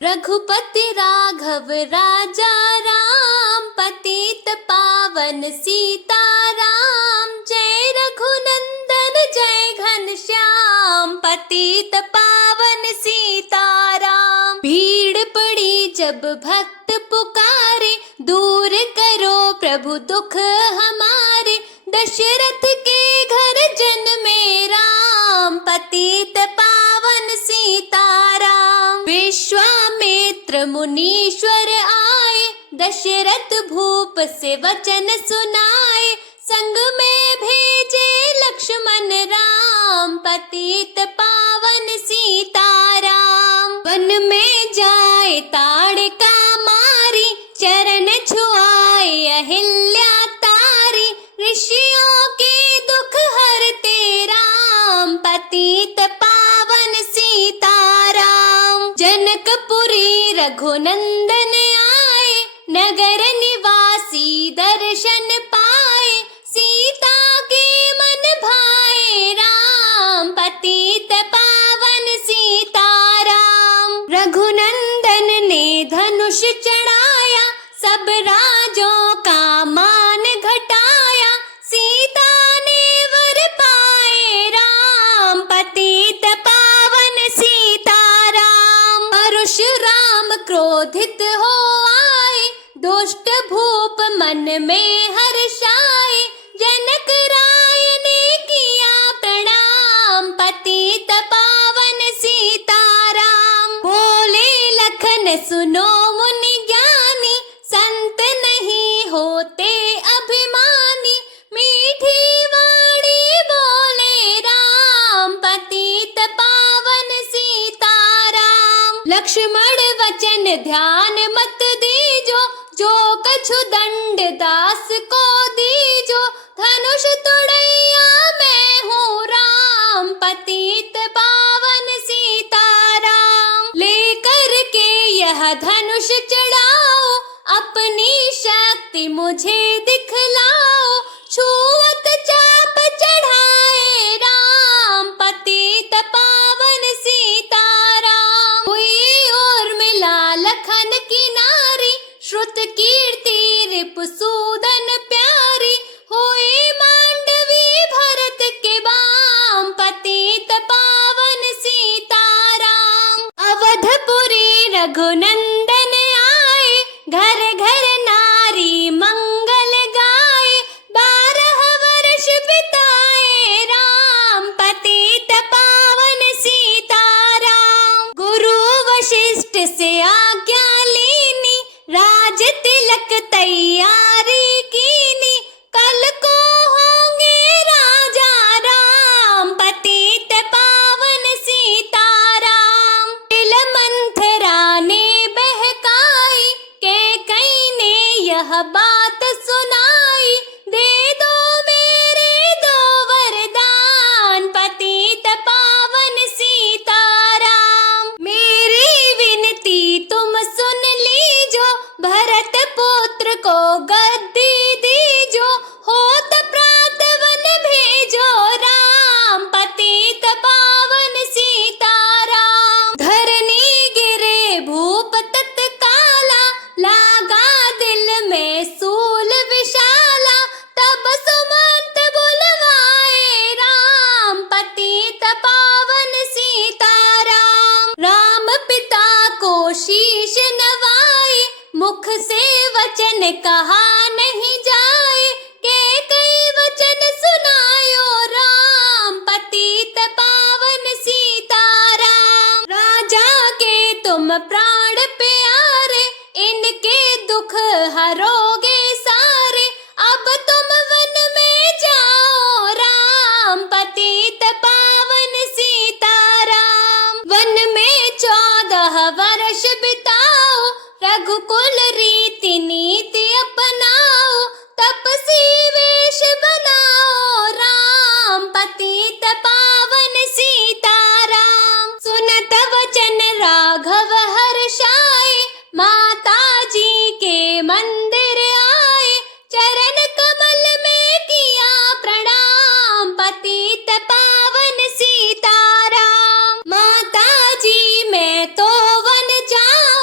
रघुपति राघव राजा राम, पतित पावन सीताराम। जय रघुनंदन जय घनश्याम, पतित पावन सीताराम। भीड़ पड़ी जब भक्त पुकारे, दूर करो प्रभु दुख हमारे। दशरथ के घर जन्मे राम, पतित पावन सीताराम। विश्वामित्र मुनीश्वर आए, दशरथ भूप से वचन सुनाए। संग में भेजे लक्ष्मण राम, पतित पावन सीताराम। वन में जाए ताड़का मारी, चरण छुआए अहिल्या तारी। ऋषियों के दुख हरते राम, पतित पावन सीताराम। जनकपुरी रघुनंदन आए, नगर निवासी दर्शन पाए। सीता के मन भाए राम, पतित पावन सीताराम। रघुनंदन ने धनुष चढ़ाया, सब राजों का मान घटाया। सीता ने वर पाए राम, पतित पावन सीताराम। परशुराम क्रोधित हो आए, दुष्ट भूप मन में हर्षाए। जनक राय ने किया प्रणाम, पतित पावन सीताराम। बोले लखन सुनो मुनि ज्ञानी, संत नहीं होते अभिमानी। मीठी वाणी बोले राम, पतित पावन सीताराम। लक्ष्मण वचन ध्यान मत दीजो, जो कछु दंड दास को दीजो। धनुष तोड़ैया मैं हूँ राम, पतित पावन सीताराम। लेकर के यह धनुष चढ़ाओ, अपनी शक्ति मुझे दिखलाओ। छुअत चाप चढ़ाए राम, पतित पावन सीताराम। हुई और मिला लखन की नारी, श्रुत कीर्ति रिपुसूदन प्यारी। हुई मांडवी भरत के बाम, पतित पावन सीताराम। अवधपुरी रघुनंदन आए, घर घर नारी मंगल गाए। 12 वर्ष बिताए राम, पतित पावन सीताराम। गुरु वशिष्ठ से आज्ञा लीनी, राज तिलक तैयारी कीनी। कल को होंगे राजा राम, पतित पावन सीताराम। तिल मंथरा ने बहकाई, कैकेयी ने यह बात सुनाई। दे दो मेरे 2 वरदान, पतित पावन सीताराम। मेरी विनती तुम सुन लीजो, भरत पुत्र को गद्दी दीजो। होत प्रात वन भेजो राम, पतित पावन सीताराम। धरनी गिरे भूप तत्काला, लागा दिल में सूल विशाला। तब सुमंत बुलवाए राम, पतित पावन सीताराम। राम पिता को शीश नवाए, मुख से वचन कहा नहीं जाए। कैकेयी वचन सुनायो राम, पतित पावन सीताराम। राजा के तुम प्राण प्यारे, इनके दुख हरोगे सारे। अब तुम वन में जाओ राम, पतित पावन सीताराम। वन में 14 वर्ष बिताओ, रघुकुल रीति नीति अपनाओ। तपसी वेश बनाओ राम, पतित पावन सीताराम। सुनत वचन राघव हर्षाए, माता जी के मंदिर आए। चरण कमल में किया प्रणाम, पतित पावन सीताराम। माता जी मैं तो वन जाऊं,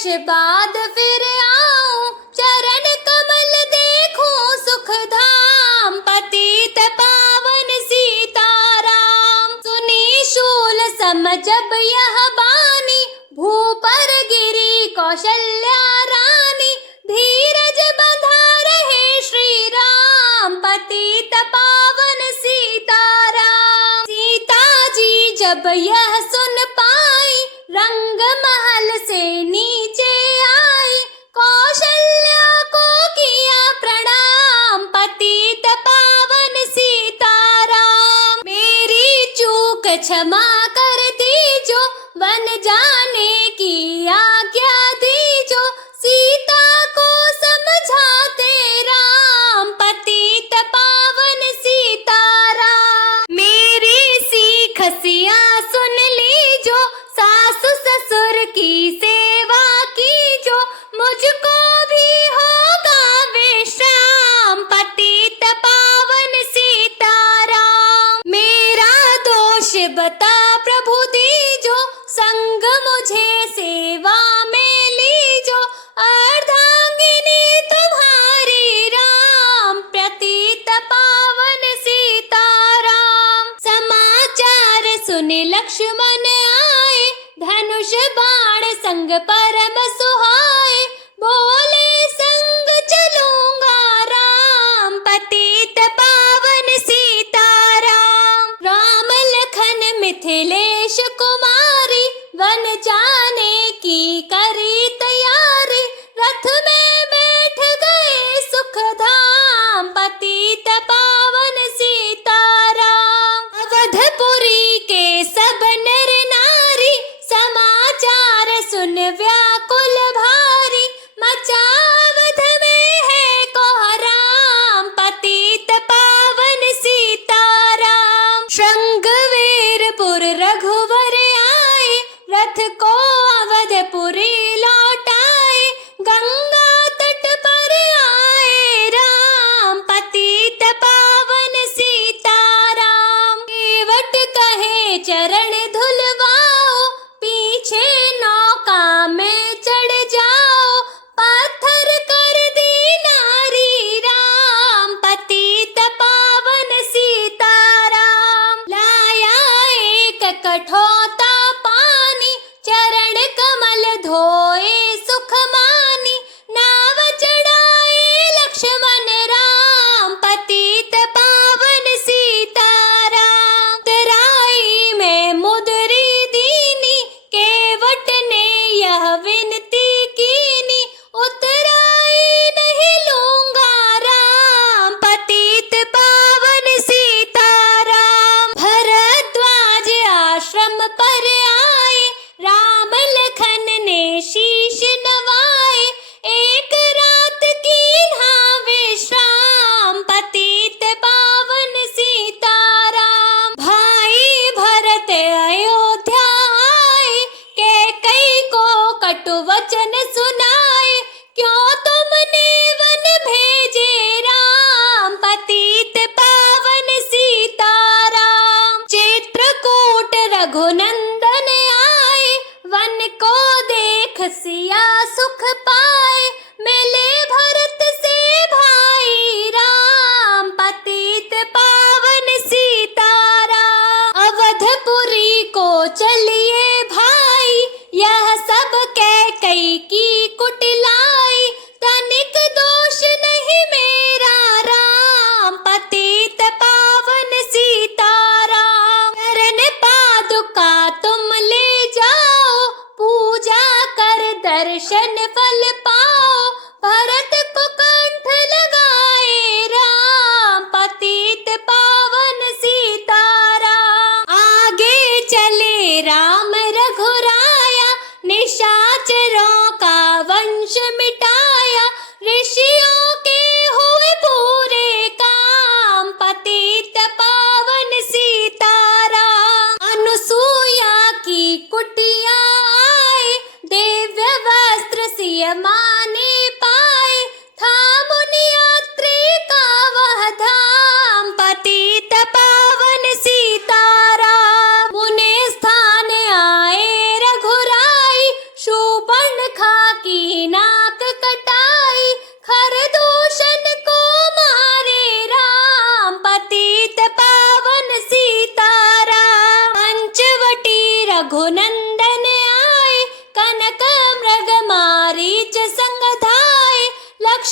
वर्ष बाद फिर आऊं, चरण कमल देखूं सुख धाम, पतित पावन सीताराम। सुनी शूल सम जब यह बानी, भूपर गिरी कौशल्या रानी, धीरज बंधा रहे श्री राम, पतित पावन सीताराम। सीता जी जब यह सुन पाई, रंग महल से नीचे आई, कौशल्या को किया प्रणाम, पतित पावन सीताराम। मेरी चूक क्षमा कर दीजो, वन जाने की आज्ञा दीजो, सीता को समझाते राम, पतित पावन सीताराम। मेरी सीख सिया सुन लीजो, सासु ससुर की सेवा कीजो, मुझको भी होगा विश्राम, पतित पावन सीताराम। मेरा दोष बता प्रभु दीजो, संग मुझे सेवा में लीजो, अर्धांगिनी तुम्हारी राम, पतित पावन सीताराम। समाचार सुने लक्ष्मण आए, धनुष बाण संग परम सुहाए, बोले संग चलूंगा राम, पतित पावन सीताराम। राम लखन मिथिलेश कुमारी, वन जाने की करी तैयारी, रथ में बैठ गए सुख धाम, पतित पावन सीताराम। अवधपुरी के सब नर नारी, समाचार सुन व्याकुल भारी, मचा अवध में है कोहराम, पतित पावन सीताराम। श्रृंगवीरपुर रघुवर आए, रथ को अवधपुरी लौटाए, गंगा तट पर आए राम, पतित पावन सीताराम। केवट कहे चरण धुलवाओ, पीछे नौका में चढ़ जाओ, पत्थर कर दी नारी राम, पतित पावन सीताराम। लाया एक कठोता पानी, चरण कमल धोए सुख मानी, नाव चढ़ाए लक्ष्मण राम, पतित पावन सीताराम। तराई में मुदरी दीनी, केवट ने यह विनती कीनी, उतराई नहीं लूंगा राम, पतित पावन सीताराम। भरद्वाज आश्रम पर आए, राम लखन ने शीश नवाए, एक रात कीन्हा विश्राम, पतित पावन सीताराम। भाई भरत अयोध्या आए, कैकेयी को कटु वचन सुनाए, क्यों तुमने वन भेजे राम, पतित पावन सीताराम। चित्रकूट रघुनंदन आए, वन को देख सिया सुख पाए, मिले भरत से भाई राम, पतित पावन सीताराम। अवधपुरी को चलिए भाई, यह सब कैकेयी की कुटिलाई, तनिक दोष नहीं मेरा राम, पतित पावन सीताराम। चरण पादुका तुम ले जाओ, पूजा कर दर्शन फल पाओ, भरत को कंठ लगाए राम, पतित पावन सीताराम। आगे चले राम रघुराया, निशाचरों का वंश मिटाया, ऋषियों के हुए पूरे काम, पतित पावन सीताराम। अनुसूया की कुटिया आए, दिव्य वस्त्र सिय माने पाए, था मुनि यात्री का वह धाम, पतित पावन सीताराम। मुनि स्थान आए रघुराई, शूर्पणखा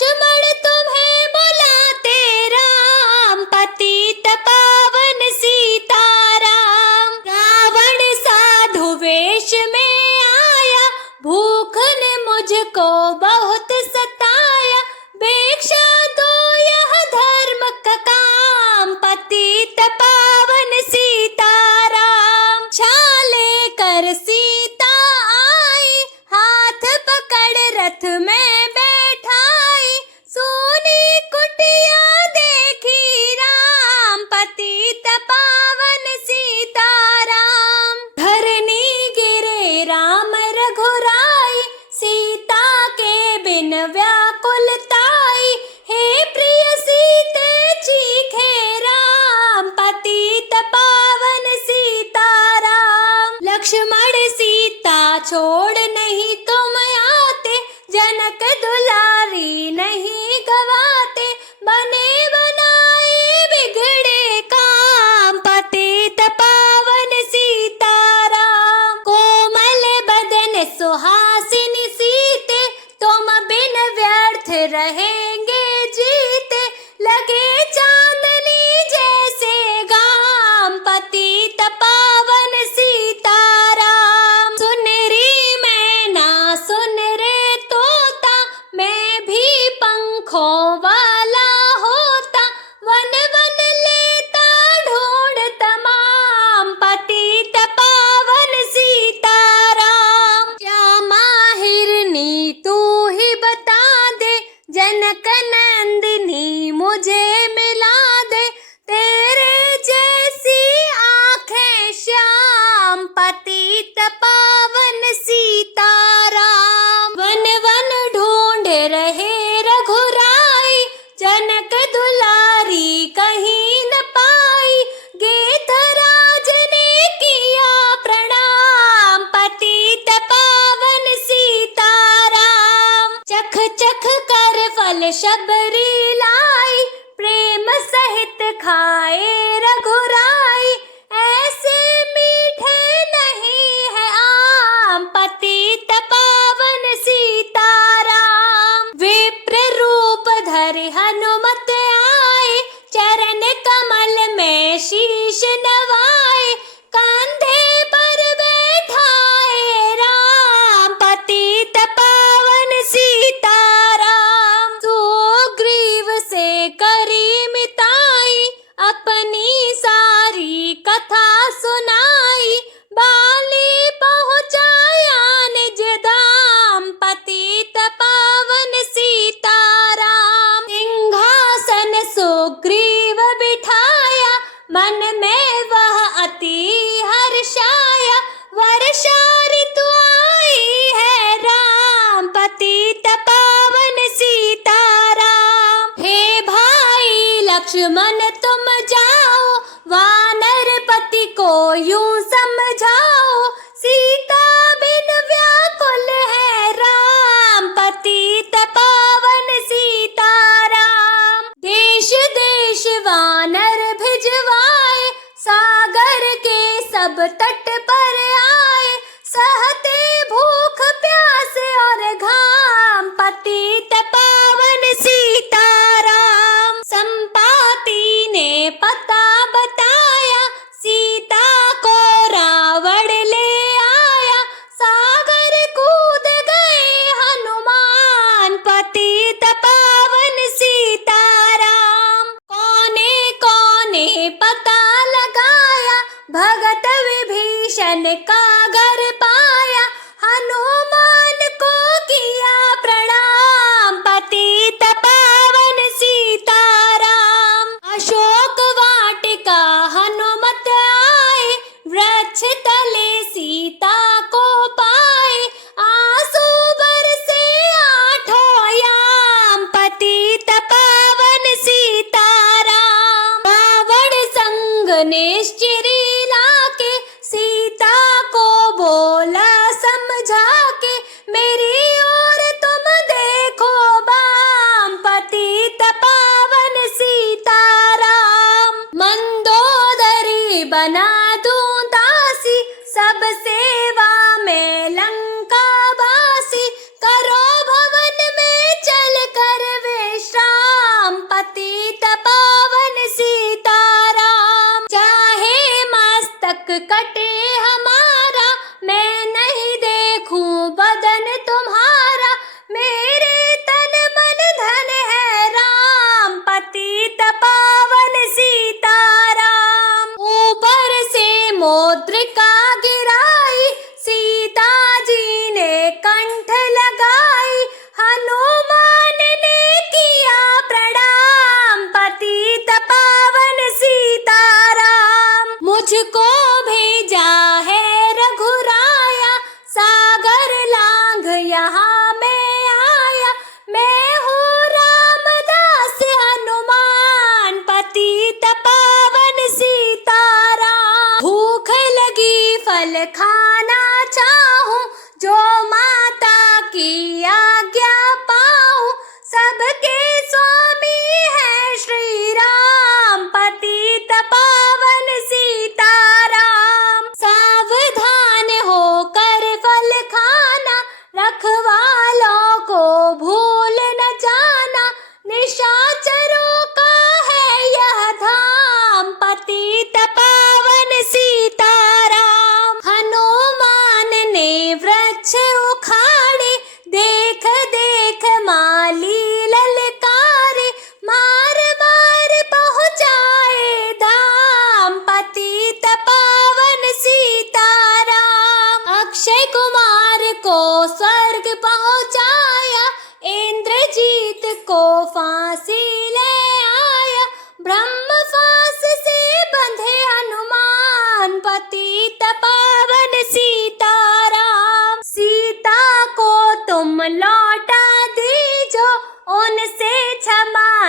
लक्ष्मण तुम्हें बुलाते राम, पतित पावन सीताराम। रावण साधु वेश में आया, भूख ने मुझको बहुत सताया। भिक्षा दो यह धर्म का काम, पतित पावन सीताराम। छाले कर सीता आई, हाथ पकड़ रथ में बैठाई। सोनी कुटिया देखी राम, पतित पावन सीताराम। धरनी गिरे राम रघुराई, सीता के बिन व्याकुलताई। हे प्रिय सीते चीखे राम, पतित पावन सीताराम। लक्ष्मण सीता छोड़ नहीं तुम आते, जनक दुलारी नहीं गवाते। बने बनाए बिगड़े काम, पतित पावन सीताराम। कोमल बदन सुहासिनी सीते, तुम बिन व्यर्थ रहेंगे जीते। लगे चांदनी जैसे गाम, पतित पावन सीताराम। सुन री मैना सुन रे तोता, मैं भी पंखों वाला होता। वन वन लेता ढूंढ तमाम, पतित पावन सीताराम। श्यामा हिरनी तू ही बता दे, जनक नंदिनी मुझे मिला दे। तेरे जैसी आंखें श्याम, पतित पावन सीताराम। वन वन ढूंढ रहे रघुराई, जनक दुलारी कहीं न पाई। गेथराज ने किया प्रणाम, पतित पावन सीताराम। चख चख कर फल शबरी लाई, प्रेम सहित खाए रघुराई। ऐसे मीठे नहीं है आम, पतित पावन सीताराम। विप्र रूप धरि हनुमत आए, चरण कमल में शीश नवाए। कंधे पर बैठाए राम, पतित पावन सीताराम। सुग्रीव से करी मिताई, अपनी सारी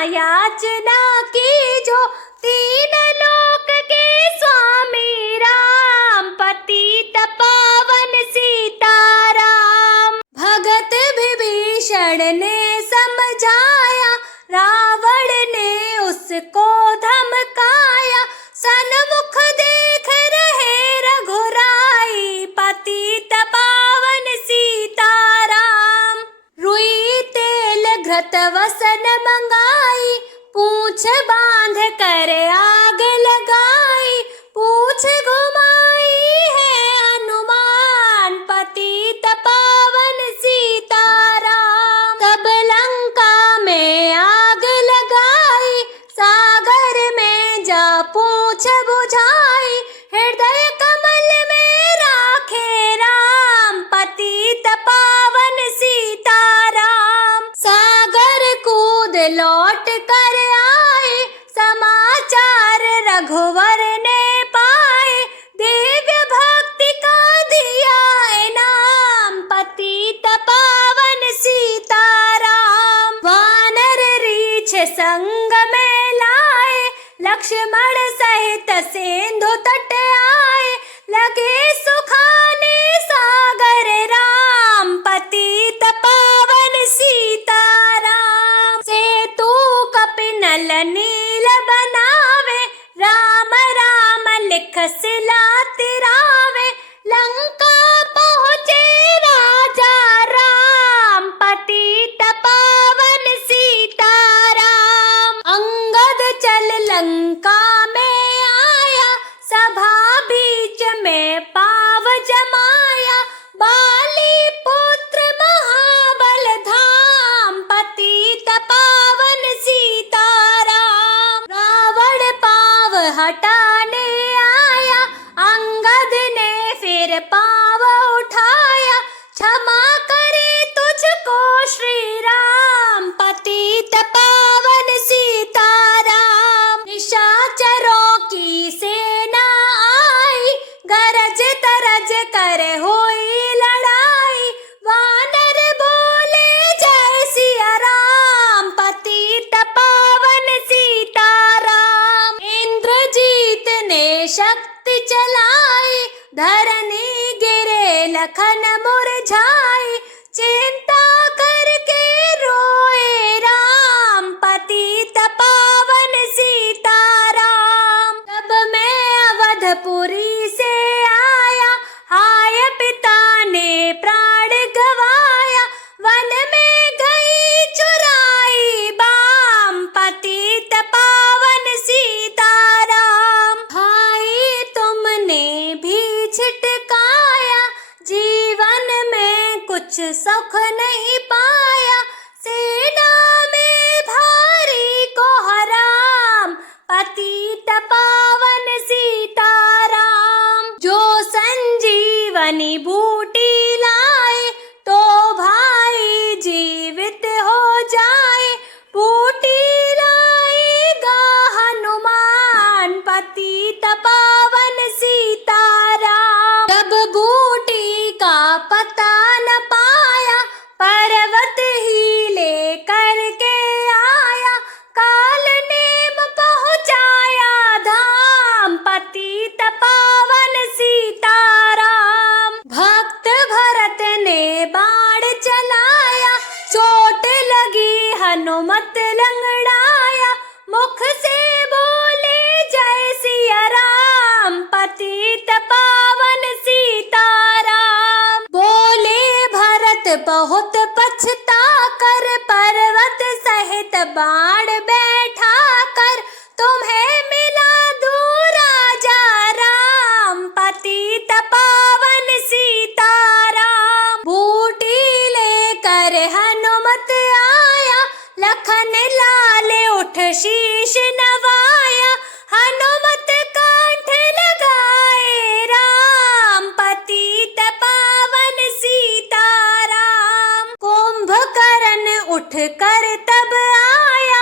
याचना की जो, तीन लोक के स्वामी राम, पतित पावन सीताराम। भगत विभीषण ने समझाया, रावण ने उसको धमकाया, सन्मुख देख रहे रघुराई, पतित पावन सीताराम। रुई तेल घृत वसन मंगाई, पूछ बांध कर आग लगाई, पूछ घुमाई है हनुमान, पतित पावन सीताराम। तब लंका में आग लगाई, सागर में जा पूछ बुझाई, हृदय कमल में राखे राम, पतित पावन सीताराम। सागर कूद लौट कर आए, समाचार रघुवर ने पाए, दिव्य भक्ति का दिया इनाम, पतित पावन सीताराम। वानर रीछ संग में लाए, लक्ष्मण सहित सिंधु तट आए, लगे सुखाने सागर राम, पतित पावन सीताराम। सेतु कपिनल नील बनावे, राम राम लिख सिला तिरावे, लंका पहुँचे राजा राम, पतित पावन सीताराम। अंगद चल लंका में आया, सभा बीच में पाव जमाया, बाली पुत्र महाबल धाम, पतित पावन सीताराम। रावण पाव हटाने आया, अंगद ने फिर पाव उठाया, क्षमा करे तुझको श्री राम, पतित पावन सीताराम। निशाचरों की सेना आई, गरज तरज कर हुई लड़ाई, वानर बोले जय सिया राम, पतित पावन सीताराम। इंद्रजीत ने शक्ति चलाई, धरनी गिरे लखन मुरझाई, चिंता करके रोए राम, पतित पावन सीताराम। तब मैं अवधपुरी से आया, हाय पिता ने प्राण गवाया, वन में गई चुराई बाम, पतित पावन सीताराम। भाई तुमने भी छिटकाया, जीवन में कुछ सुख नहीं पाया, सेना में भारी कोहराम, पतित पावन सीताराम। जो संजीवनी बूटी लाए, तो भाई जीवित हो जाए, बूटी लाएगा हनुमान, पतित पावन सीताराम। जब बूटी का पता न पाया, पर्वत ही ले करके आया, काल नेम पहुँचाया धाम, पतित पावन सीताराम। भक्त भरत ने बाण चलाया, चोट लगी हनुमत लंगड़ाया, मुख से बोले जय सिया राम, पतित पावन सीताराम। बोले भरत बहुत पछता कर, पर्वत सहित बाण बैठा कर, तुम्हें मिला दूं राजा राम, पतित पावन सीताराम। बूटी लेकर हनुमत आया, लखन लाल उठ शीश नवाया, हनुमत कंठ लगाए राम, पतित पावन सीताराम। कुंभकर्ण उठ कर तब आया,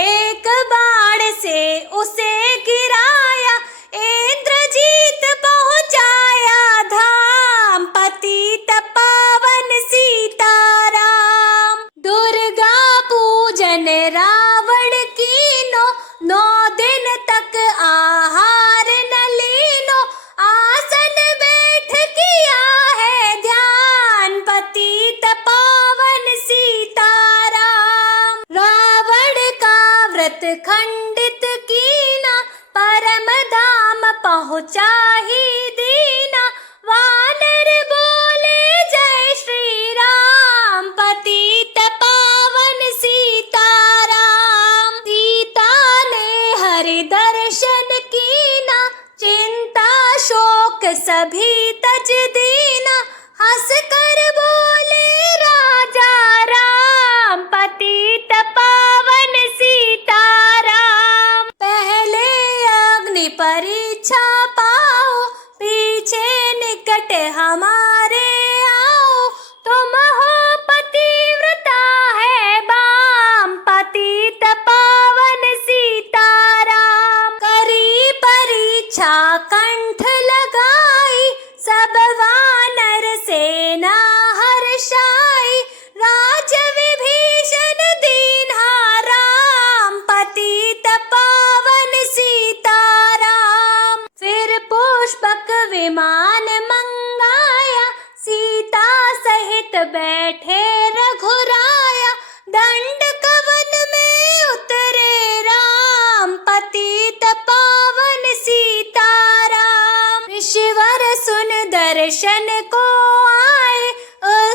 एक बाण से उसे गिराया, इंद्रजीत पहुँचाया धाम, पतित पावन सीताराम। दुर्गा पूजन रावण तभी तज दीना, हंस कर बोले राजा राम, पतित पावन सीताराम। पहले अग्नि परीक्षा पाओ, पीछे निकट हमारे आओ, तुम हो पतिव्रता है बाम, पतित पावन सीताराम। करी परीक्षा कंठ लगाई, सब वानर सेना हर्षाई, राज विभीषण दीन्हा राम, पतित पावन सीताराम। फिर पुष्पक विमान मंगाया, सीता सहित बैठे रघुराया, दंड कवन में उतरे राम, पतित पावन सीताराम। ऋषिवर सुन दर्शन को आए,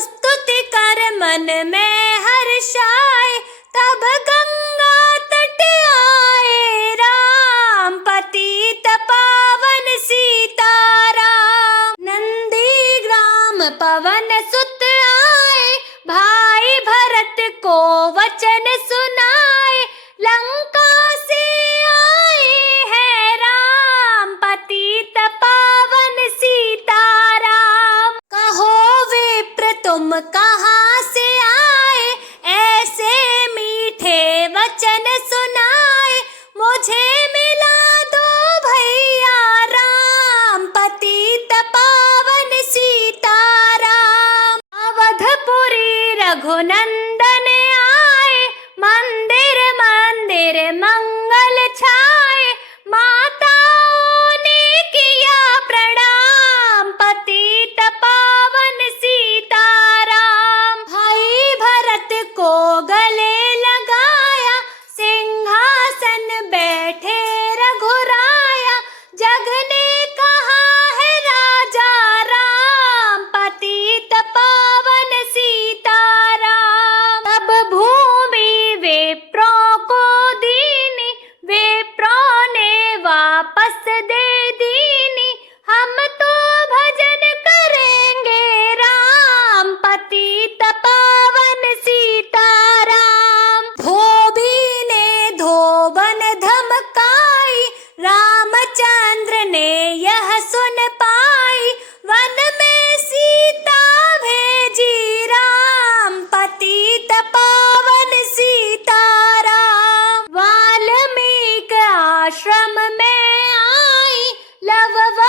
स्तुति कर मन में हर्षाए, तब गंगा तट आए राम, पतित पावन सीताराम। नंदी ग्राम पवन सुत आए, भाई भरत को वचन सुनाए, लंका से आए हैं राम, पतित पावन सीताराम। कहो विप्र तुम कहाँ से आए, ऐसे मीठे वचन सुनाए, मुझे मिला दो भैया राम, पतित पावन सीताराम। अवधपुरी रघुनंदन आए, मंदिर मंदिर मंगल छाए, माताओं ने किया प्रणाम, पतित पावन सीताराम। भाई भरत को गले लगाया, सिंहासन बैठे रघुराया, जग ने कहा है राजा राम, पतित पावन सीताराम। तब भूमि विप्रों को दीनी, विप्रों ने वापस दे दीनी, हम तो भजन करेंगे राम, पतित पावन सीताराम। धोबी ने धोबन धमकाई, रामचंद्र ने यह सुन पाई, वन में सीता भेजी राम, पतित पावन सीताराम। वाल्मीकि आश्रम में आई, लव व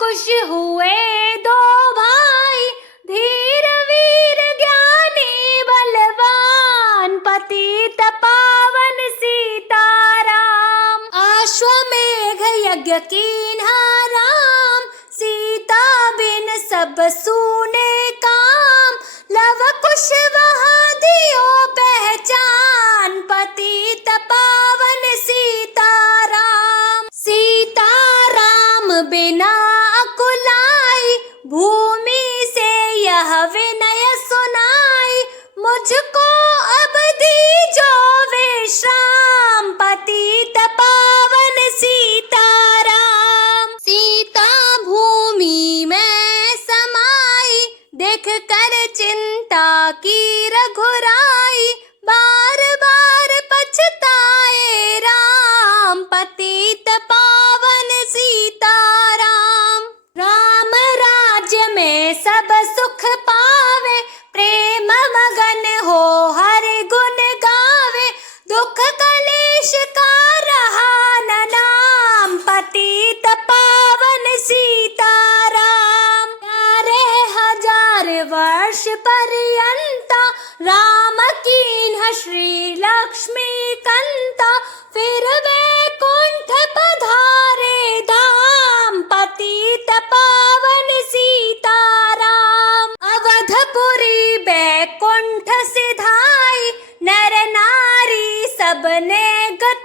कुश हुए दो भाई, धीर वीर ज्ञानी बलवान, पतित पावन सीताराम। अश्वमेघ यज्ञ कीन्हा राम, सीता बिन सब सूने काम, लव कुश वहाँ दियो पहचान, पतित पावन सीताराम। सीताराम बिना अकुलाई, भूमि से यह विनय सुनाई, मुझको अब दीजो विश्राम, पतित पावन सीताराम। सीता भूमि में समाई, देख कर चिंता की रघुराई, बार बार पछताए राम, पतित पावन सीताराम। राम राज्य में सब सुख पावे, प्रेम मगन हो हर गुण गावे, दुख कलेश का रहा न नाम, पतित पावन सीताराम। 11,000 वर्ष पर्यंता, राम कीन्ह श्री लक्ष्मी कंता, फिर वैकुंठ पधारे धाम, पतित पावन सीताराम। अवधपुरी बैकुंठ सिधाई, नर नारी सबने गत